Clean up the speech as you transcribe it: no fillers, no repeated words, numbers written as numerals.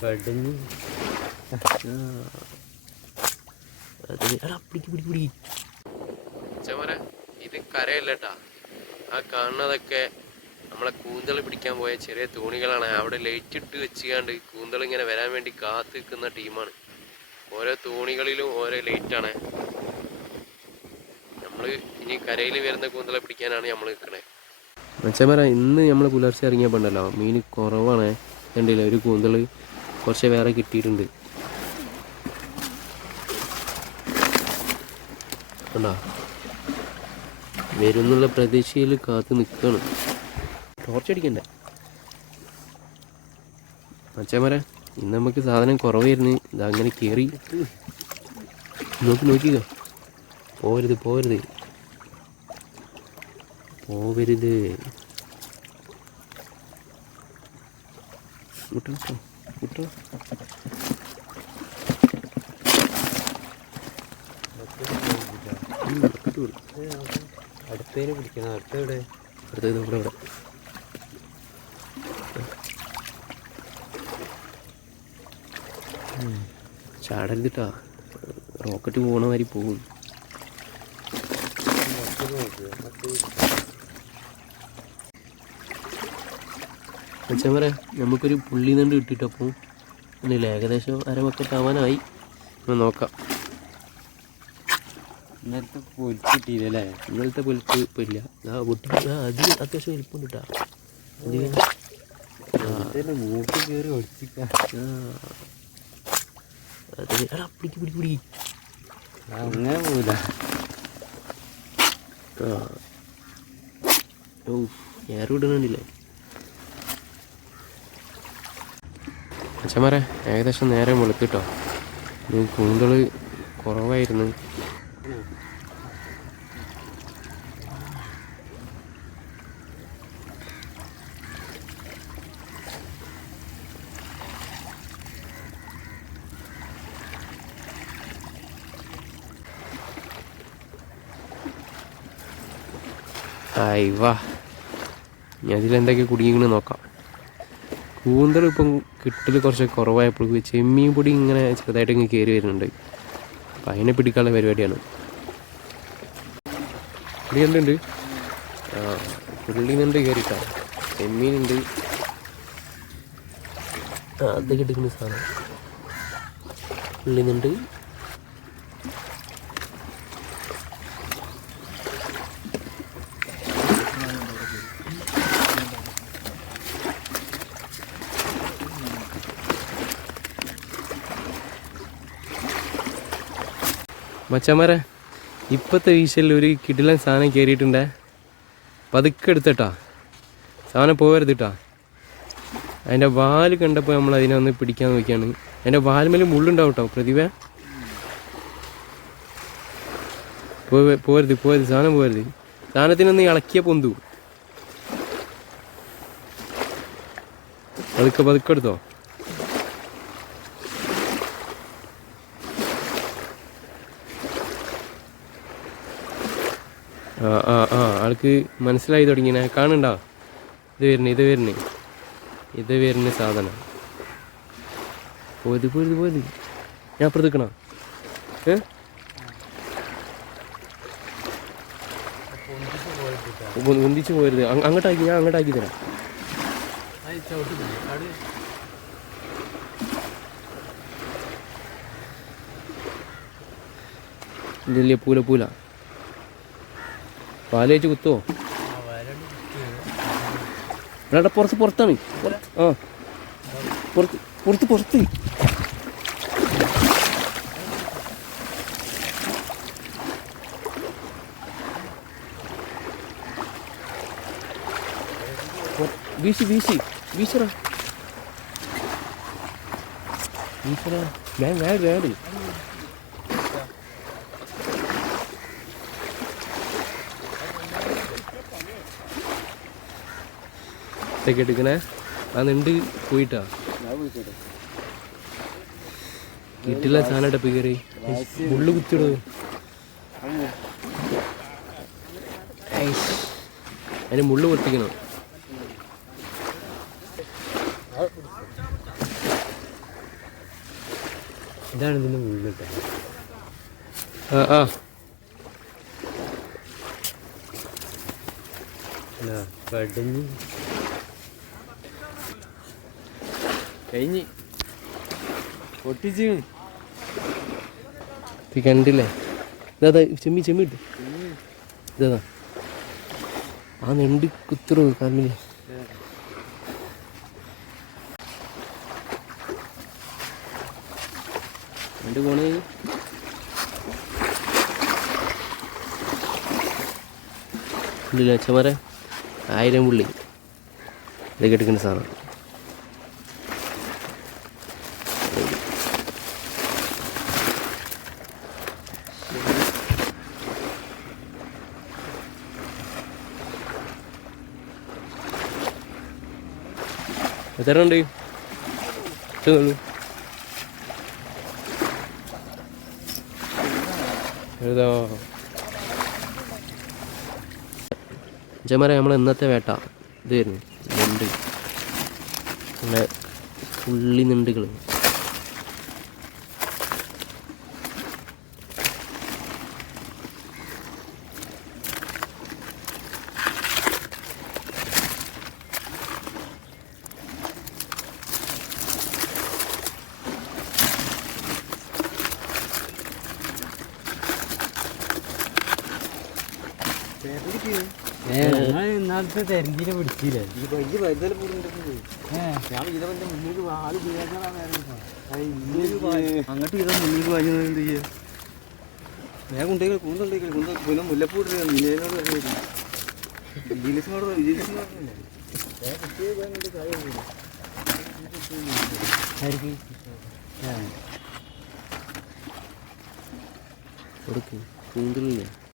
കടന്ന് ഇത് കരയല്ലേട്ടാ. ആ കാണുന്നതൊക്കെ നമ്മളെ കൂന്തൽ പിടിക്കാൻ പോയ ചെറിയ തോണികളാണ്. അവിടെ ലൈറ്റ് ഇട്ട് വെച്ചുകൊണ്ട് കൂന്തൽ ഇങ്ങനെ വരാൻ വേണ്ടി കാത്തു നിൽക്കുന്ന ടീമാണ്. ഓരോ തോണികളിലും ഓരോ ലൈറ്റാണ്. നമ്മൾ ഇനി കരയിൽ വരുന്ന കൂന്തലെ പിടിക്കാനാണ് നമ്മൾ നിൽക്കണേ. മച്ചമര ഇന്ന് നമ്മൾ പുലർച്ചെ ഇറങ്ങിയപ്പോണ്ടല്ലോ മീൻ കുറവാണ്. കണ്ടില്ല, ഒരു കൂന്തൽ കുറച്ച് വേറെ കിട്ടിയിട്ടുണ്ട്. കണ്ടോ, വരുന്നുള്ള പ്രതീക്ഷയിൽ കാത്ത് നിൽക്കുകയാണ്. ടോർച്ചടിക്കണ്ടേ മച്ചമര? ഇന്ന് നമുക്ക് സാധനം കുറവായിരുന്നു. ഇതങ്ങനെ കയറി നോക്കിക്കോ. പോരുത് പോരുത് പോവരുത്. വിട്ടോ വിട്ടോ. അടുത്തേനെ പിടിക്കണം. അടുത്തെവിടെ? അടുത്തത് ഇവിടെ ഇവിടെ. ചാടരുതിട്ടാ, റോക്കറ്റ് പോകണ മാതിരി പോകും. മച്ചാൻ നമുക്കൊരു പുള്ളി നണ്ട് കിട്ടിയിട്ടപ്പോൾ അല്ലേ ഏകദേശം അരമക്കത്താവാനായി. നോക്കാം. ഇന്നലത്തെ പൊലിച്ച് കിട്ടിയില്ലേ? ഇന്നലത്തെ പൊലിപ്പ് ഇപ്പം ഇല്ല. അത് അത്യാവശ്യം വലിപ്പം കിട്ടാ. മൂട്ട് കയറി ഒടിച്ചിട്ടാ. പിടി അങ്ങനെ പോവില്ല. ഏറിവിടണില്ലേ അച്ഛന്മാരെ? ഏകദേശം നേരം വെളുത്തിട്ടോ. കൂന്തൽ കുറവായിരുന്നു. വാ, ഞാൻ ഇതിലെന്തൊക്കെ കുടുങ്ങിക്കണ് നോക്കാം. കൂന്തൽ ഇപ്പം കിട്ടൽ കുറച്ച് കുറവായപ്പോൾ ചെമ്മീൻ പൊടി ഇങ്ങനെ ചെറുതായിട്ട് ഇങ്ങനെ കയറി വരുന്നുണ്ട്. അപ്പം അതിനെ പിടിക്കാനുള്ള പരിപാടിയാണ്. പുള്ളിയുണ്ട്. പുള്ളിന്നുണ്ട് കയറിയിട്ടാ. ചെമ്മീനുണ്ട്. അത് കിട്ടുന്ന സാധനം പുള്ളിന്നുണ്ട്. മച്ചന്മാരെ, ഇപ്പോഴത്തെ വീശലിൽ ഒരു കിടിലൻ സാധനം കയറിയിട്ടുണ്ടേ. പതുക്കെ എടുത്തിട്ടാ, സാധനം പോകരുതിട്ടാ. അതിൻ്റെ വാല് കണ്ടപ്പോൾ നമ്മൾ അതിനെ ഒന്ന് പിടിക്കാൻ നോക്കിയാണ്. അതിൻ്റെ വാൽമേൽ മുള്ളുണ്ടാവും കേട്ടോ. പ്രതിഭ പോരുത് പോരുത്, സാധനം പോരുത്. സാധനത്തിനൊന്ന് ഇളക്കിയ പൊന്തു. പതുക്കെ പതുക്കെ എടുത്തോ. ആൾക്ക് മനസ്സിലായി തുടങ്ങിനെ. കാണുണ്ടോ? ഇത് വരുന്ന സാധനം. പോയത് പോയത് പോയത്. ഞാൻ അപ്പുറത്ത് നിൽക്കണോ? ഒന്നിച്ച് പോരുത്. അങ്ങോട്ടാക്കി, ഞാൻ അങ്ങോട്ടാക്കി തരാം. ഇല്ല, പൂല പാലേച്ച് കുത്തോ? എടാ പുറത്താണ്. പുറത്ത് വീശറാ. വേട് എടുക്കണേ. ആ നെണ്ട് പോയിട്ടാ കിട്ടില്ല. സാധനം ടപ്പി കയറി മുള്ളു കുത്തിയിടോ. അതിന് മുള്ളു പൊട്ടിക്കണം. ഇതാണ് ഇതിൻ്റെ മുള്ളിട്ടെ. ആ ആ കടിഞ്ഞ് കഴിഞ്ഞ് പൊട്ടിച്ച് ഇത് കണ്ടില്ലേ? ഇതാ ചെമ്മി ചെമ്മി ഇട്ട് ഇതാ ആ നെണ്ട് കുത്തുറോ കാലില്. രണ്ട് പോണേ ഇല്ല അച്ഛന്മാരെ 1000 പുള്ളി ഇതൊക്കെ എടുക്കുന്ന സാധനം. എത്ര ഉണ്ട് ഇട്ടുള്ളൂ? എഴുതാ അച്ഛന്മാരെ നമ്മൾ ഇന്നത്തെ വേട്ട ഇത് വരുന്നു. ഞണ്ട് നല്ല പുള്ളി ഞണ്ടുകൾ. ഇന്നാളത്തെ തെരഞ്ഞിനെ പിടിച്ചില്ലേ? അങ്ങോട്ട് ചെയ്താൽ മുന്നിൽ വാങ്ങി എന്ത് ചെയ്യാ? ഞാൻ കൊണ്ടുപോയി കൂന്നുണ്ടെങ്കിൽ പിന്നെ മുല്ലപ്പൂ മീനോട് വിജയലക്ഷ്മിയോട് വിജയലക്ഷ്മി കൊടുക്ക് കൂന്തലില്ല.